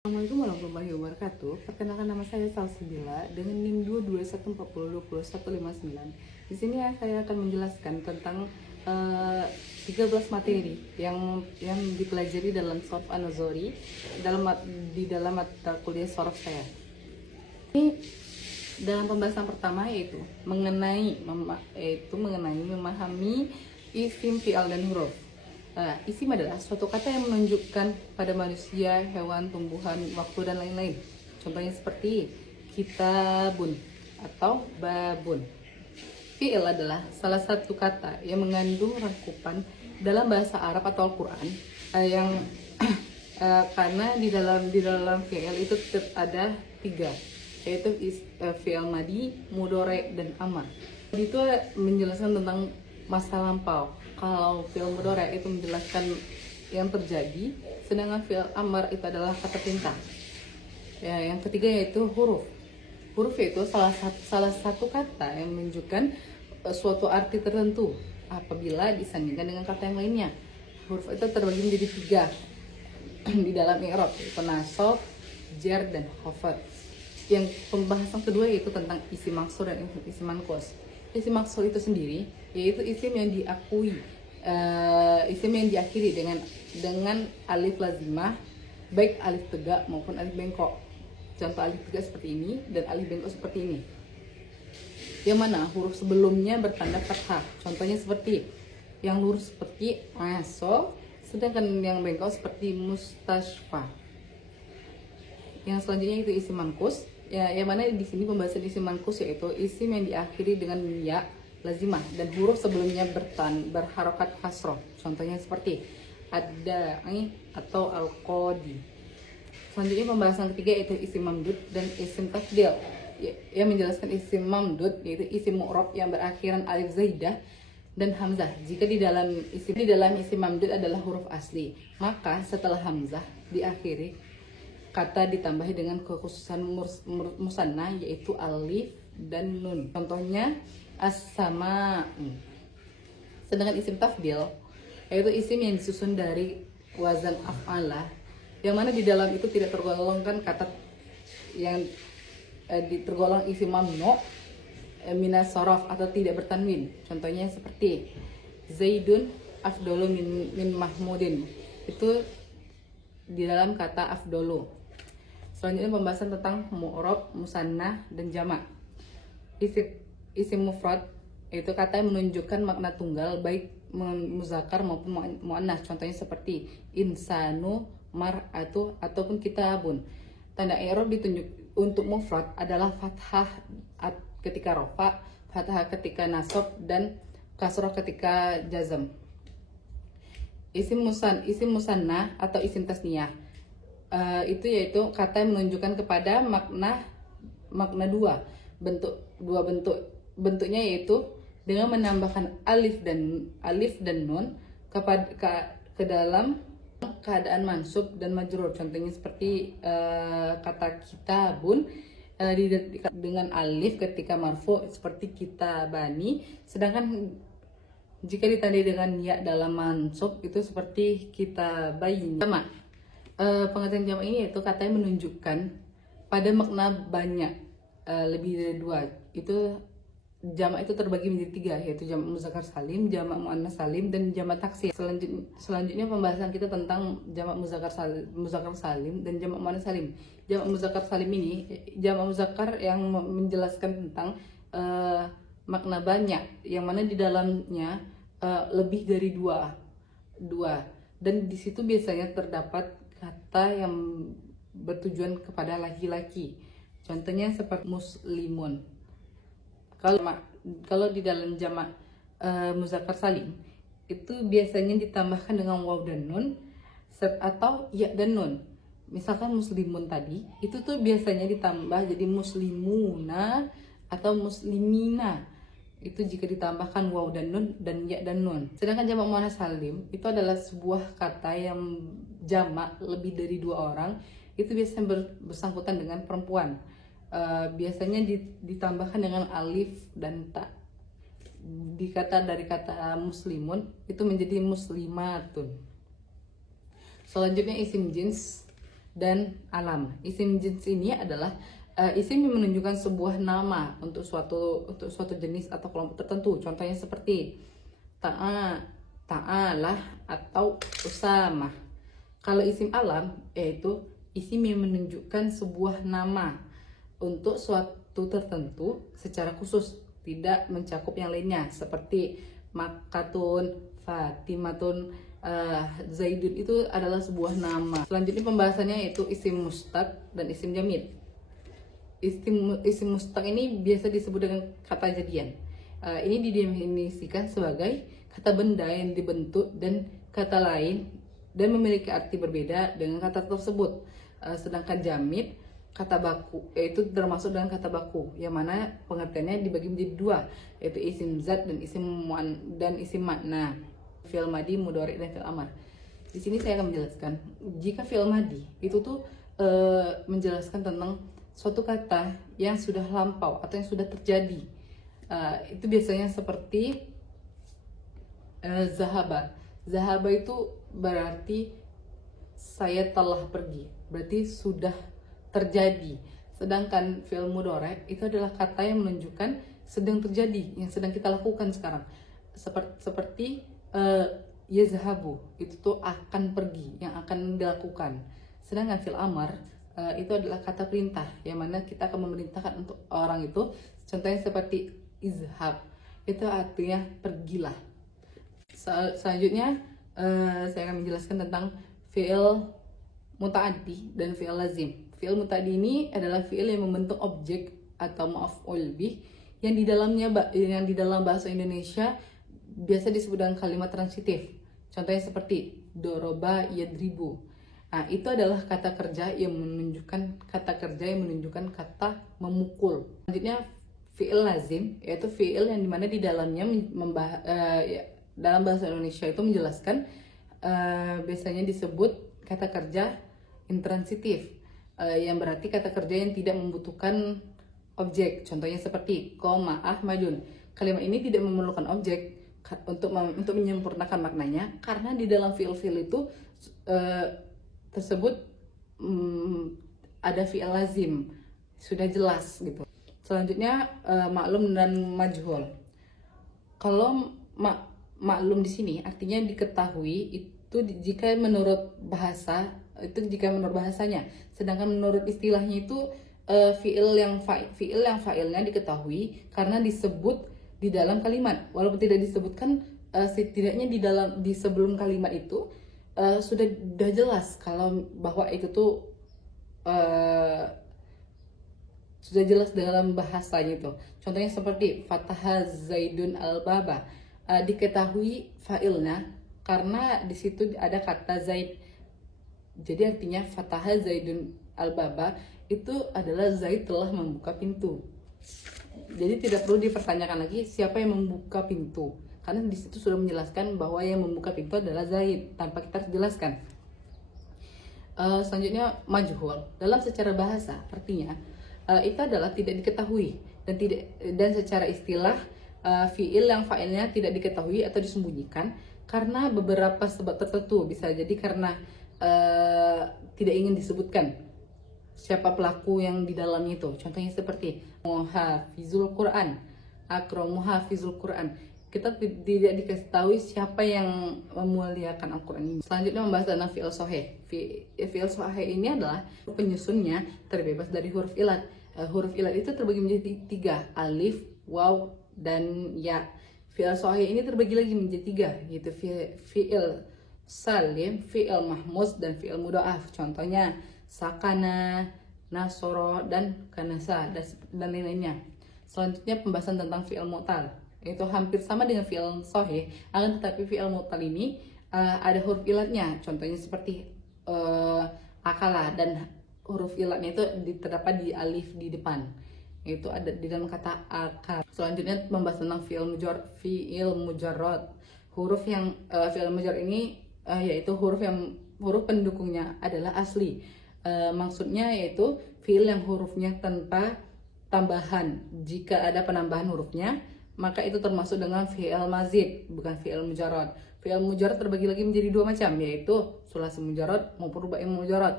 Assalamualaikum warahmatullahi wabarakatuh. Perkenalkan, nama saya Salsabila dengan NIM 22140202159. Di sini saya akan menjelaskan tentang 13 materi yang dipelajari dalam Sharf An-Nazari di dalam mata kuliah Sharf saya. Ini dalam pembahasan pertama yaitu mengenai memahami isim, fi'al, dan huruf. Isim adalah suatu kata yang menunjukkan pada manusia, hewan, tumbuhan, waktu, dan lain-lain. Contohnya seperti kitabun atau babun. Fi'il adalah salah satu kata yang mengandung rangkupan dalam bahasa Arab atau Al-Quran yang karena di dalam fi'il itu ada 3, yaitu fi'il madi, mudhari, dan amar. Itu menjelaskan tentang masa lampau. Kalau fi'il mudhari itu menjelaskan yang terjadi, sedangkan fi'il amar itu adalah kata perintah. Ya, yang ketiga yaitu huruf. Huruf itu salah satu kata yang menunjukkan suatu arti tertentu apabila disandingkan dengan kata yang lainnya. Huruf itu terbagi menjadi 3 di dalam i'rab, yaitu nasab, jar, dan khafad. Yang pembahasan kedua yaitu tentang isim maksur dan isim manqus. Isim maksur itu sendiri yaitu isim yang diakui, isim yang diakhiri dengan alif lazimah, baik alif tegak maupun alif bengkok. Contoh alif tegak seperti ini dan alif bengkok seperti ini, yang mana huruf sebelumnya bertanda fathah. Contohnya seperti yang lurus seperti aso, sedangkan yang bengkok seperti mustashfa. Yang selanjutnya itu isim manqus. Yang mana di sini pembahasan isim manqus yaitu isim yang diakhiri dengan ya lazimah dan huruf sebelumnya berharokat kasroh. Contohnya seperti ad-da'i atau al-qadi. Selanjutnya pembahasan ketiga yaitu isim mamdud dan isim tafdil. Yang menjelaskan isim mamdud yaitu isim mu'rab yang berakhiran alif zaidah dan hamzah. Jika di dalam isim mamdud adalah huruf asli, maka setelah hamzah diakhiri kata ditambahi dengan kekhususan musanna yaitu alif dan nun. Contohnya as-sama. Sedangkan isim tafdil yaitu isim yang disusun dari wazan af'alah, yang mana di dalam itu tidak tergolongkan kata yang tergolong isim mamnu minas sorof atau tidak bertanwin. Contohnya seperti Zaidun afdolu min mahmudin, itu di dalam kata afdolu. Selanjutnya pembahasan tentang mu'rab, musannah, dan jamak. Isim mufrad itu kata yang menunjukkan makna tunggal baik muzakkar maupun muannas. Contohnya seperti insanu, mar'atu, ataupun kitabun. Tanda i'rab ditunjuk untuk mufrad adalah fathah ketika rofa, fathah ketika nasab, dan kasroh ketika jazm. Isim musannah atau isim tasniyah itu yaitu kata yang menunjukkan kepada makna dua bentuk. Bentuknya yaitu dengan menambahkan alif dan nun ke dalam keadaan mansub dan majrur. Contohnya seperti kata kitabun dengan alif ketika marfu seperti kitabani, sedangkan jika ditandai dengan ya dalam mansub itu seperti kitabain. Jamak. Pengertian jamak ini yaitu kata yang menunjukkan pada makna banyak, lebih dari 2. Itu jamak itu terbagi menjadi 3, yaitu jamak muzakkar salim, jamak muannas salim, dan jamak taksir. Selanjutnya pembahasan kita tentang jamak muzakkar salim dan jamak muannas salim. Jamak muzakkar salim ini jamak muzakkar yang menjelaskan tentang makna banyak, yang mana di dalamnya lebih dari dua, dan di situ biasanya terdapat kata yang bertujuan kepada laki-laki. Contohnya seperti muslimun. Kalau di dalam jamak muzakkar salim itu biasanya ditambahkan dengan waw dan nun atau ya dan nun. Misalkan muslimun tadi itu tuh biasanya ditambah jadi muslimuna atau muslimina. Itu jika ditambahkan waw dan nun dan ya dan nun. Sedangkan jamak muannas salim itu adalah sebuah kata yang jamak lebih dari 2 orang, itu biasanya bersangkutan dengan perempuan. Biasanya ditambahkan dengan alif dan ta. Dari kata muslimun itu menjadi muslimatun. Selanjutnya isim jins dan alam. Isim jins ini adalah isim yang menunjukkan sebuah nama untuk suatu jenis atau kelompok tertentu. Contohnya seperti ta'a, ta'alah, atau usamah. Kalau isim alam yaitu isim yang menunjukkan sebuah nama untuk suatu tertentu secara khusus, tidak mencakup yang lainnya, seperti Makkatun, Fatimatun, Zaidun itu adalah sebuah nama. Selanjutnya pembahasannya yaitu isim mustaq dan isim jamid. Isim mustaq ini biasa disebut dengan kata jadian. Ini didefinisikan sebagai kata benda yang dibentuk dan kata lain dan memiliki arti berbeda dengan kata tersebut. Sedangkan jamid kata baku, yaitu termasuk dengan kata baku, yang mana pengertiannya dibagi menjadi dua, yaitu isim zat dan isim makna. Fi'il madi, mudhari, dan fi'il amar. Di sini saya akan menjelaskan jika fi'il madi itu tuh menjelaskan tentang suatu kata yang sudah lampau atau yang sudah terjadi. Itu biasanya seperti zahaba. Zahaba itu berarti saya telah pergi, berarti sudah terjadi. Sedangkan fi'il mudhari itu adalah kata yang menunjukkan sedang terjadi, yang sedang kita lakukan sekarang. Seperti yazhabu, itu tuh akan pergi, yang akan dilakukan. Sedangkan fi'il amar itu adalah kata perintah, yang mana kita akan memerintahkan untuk orang itu. Contohnya seperti izhab, itu artinya pergilah. Selanjutnya saya akan menjelaskan tentang fi'il muta'addi dan fi'il lazim. Fi'il muta'addi ini adalah fi'il yang membentuk objek atau maf'ul bih yang di dalam bahasa Indonesia biasa disebut dengan kalimat transitif. Contohnya seperti doroba yadribu. Nah, itu adalah kata kerja yang menunjukkan kata memukul. Selanjutnya fi'il lazim, yaitu fi'il yang dimana di dalamnya dalam bahasa Indonesia itu menjelaskan biasanya disebut kata kerja intransitif, yang berarti kata kerja yang tidak membutuhkan objek. Contohnya seperti koma ahmadun. Kalimat ini tidak memerlukan objek untuk menyempurnakan maknanya, karena di dalam fi'il itu tersebut ada fi'il lazim, sudah jelas gitu. Selanjutnya maklum dan majhul. Kalau maklum di sini artinya diketahui, itu jika menurut bahasanya. Sedangkan menurut istilahnya itu fi'il yang fa'ilnya diketahui karena disebut di dalam kalimat, walaupun tidak disebutkan, setidaknya di sebelum kalimat itu sudah jelas kalau bahwa itu tuh sudah jelas dalam bahasanya itu. Contohnya seperti fataha zaidun al-baba, diketahui fa'ilnya karena di situ ada kata zaid. Jadi artinya fataha zaidun al-baba itu adalah Zaid telah membuka pintu. Jadi tidak perlu dipertanyakan lagi siapa yang membuka pintu, karena di situ sudah menjelaskan bahwa yang membuka pintu adalah Zaid tanpa kita jelaskan. Selanjutnya majhul. Dalam secara bahasa artinya itu adalah tidak diketahui dan secara istilah fi'il yang fa'ilnya tidak diketahui atau disembunyikan karena beberapa sebab tertentu. Bisa jadi karena tidak ingin disebutkan siapa pelaku yang di dalamnya itu. Contohnya seperti muhafizul Quran, akramu hafizul Quran. Kita tidak dikasih tahu siapa yang memuliakan Al-Quran ini. Selanjutnya membahas tentang fi'il sahih. Fi'il sahih ini adalah penyusunnya terbebas dari huruf ilat. Huruf ilat itu terbagi menjadi 3, alif, waw, dan ya. Fi'il sahih ini terbagi lagi menjadi 3, yaitu fi'il salim, fi'il mahmuz, dan fi'il mudha'af. Contohnya sakana, nasoro, dan kanasa, dan lain-lainnya. Selanjutnya pembahasan tentang fi'il mu'tal. Itu hampir sama dengan fi'il sahih, akan tetapi fi'il mu'tal ini ada huruf ilatnya. Contohnya seperti akala, dan huruf ilatnya itu terdapat di alif di depan. Itu ada di dalam kata akal. Selanjutnya membahas tentang fi'il mujarrad. Huruf yang fi'il mujarrad ini yaitu huruf pendukungnya adalah asli. Maksudnya yaitu fi'il yang hurufnya tanpa tambahan. Jika ada penambahan hurufnya, maka itu termasuk dengan fi'il mazid, bukan fi'il mujarrad. Fi'il mujarrad terbagi lagi menjadi 2 macam, yaitu sulasi mujarrad maupun rubai mujarrad.